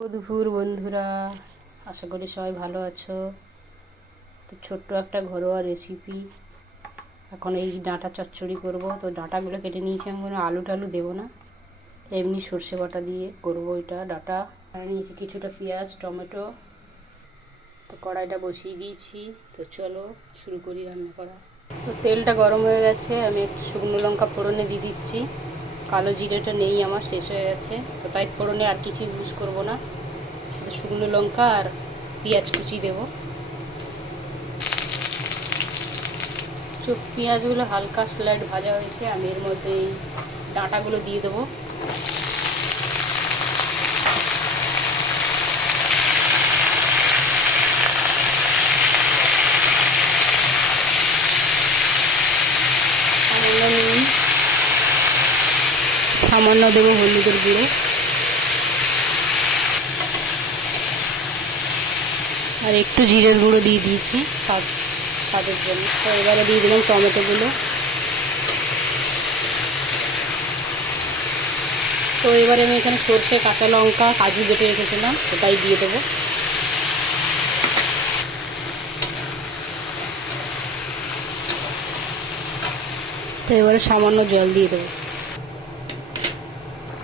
দুপুর বন্ধুরা, আশা করি সবাই ভালো আছো। তো ছোট্ট একটা ঘরোয়া রেসিপি। এখন এই ডাঁটা চচ্চড়ি করব। তো ডাঁটাগুলো কেটে নিয়েছি, আমি কোনো আলু টালু দেবো না, এমনি সর্ষে বাটা দিয়ে করবো এটা। ডাঁটা নিয়েছি, কিছুটা পেঁয়াজ টমেটো। তো কড়াইটা বসিয়ে দিয়েছি। তো চলো শুরু করি রান্না করা। তো তেলটা গরম হয়ে গেছে, আমি একটু শুকনো লঙ্কা ফোড়নে দিয়ে দিচ্ছি। কালো জিরেটা নেই, আমার শেষ হয়ে গেছে, তো তাই ফোড়নে আর কিছু ইউজ করবো না, শুধু শুকনো লঙ্কা আর পেঁয়াজ কুচি দেবো। পেঁয়াজগুলো হালকা স্লাইড ভাজা হয়েছে, আমি এর মধ্যে এই ডাঁটাগুলো দিয়ে দেবো। সামান্য নুন, সামান্য দেবো হলুদের গুঁড়ো, আর একটু জিরের গুঁড়ো দিয়ে দিয়েছি স্বাদের জন্য। তো এবারে দিয়ে দিলাম টমেটোগুলো। তো এবারে আমি এখানে সর্ষে, কাঁচা লঙ্কা, কাজু বেটে রেখেছিলাম, ওটাই দিয়ে দেবো। তো এবারে সামান্য জল দিয়ে দেবো।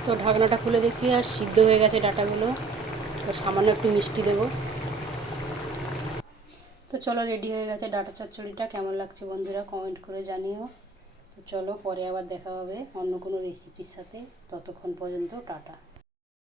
তো ঢাকনাটা খুলে দেখি, আর সিদ্ধ হয়ে গেছে ডাঁটাগুলো। তো সামান্য একটু মিষ্টি দেবো। তো চলো, রেডি হয়ে গেছে ডাঁটা চচ্চড়িটা। কেমন লাগছে বন্ধুরা কমেন্ট করে জানিও। তো চলো, পরে আবার দেখা হবে অন্য কোনো রেসিপির সাথে। ততক্ষণ পর্যন্ত টাটা।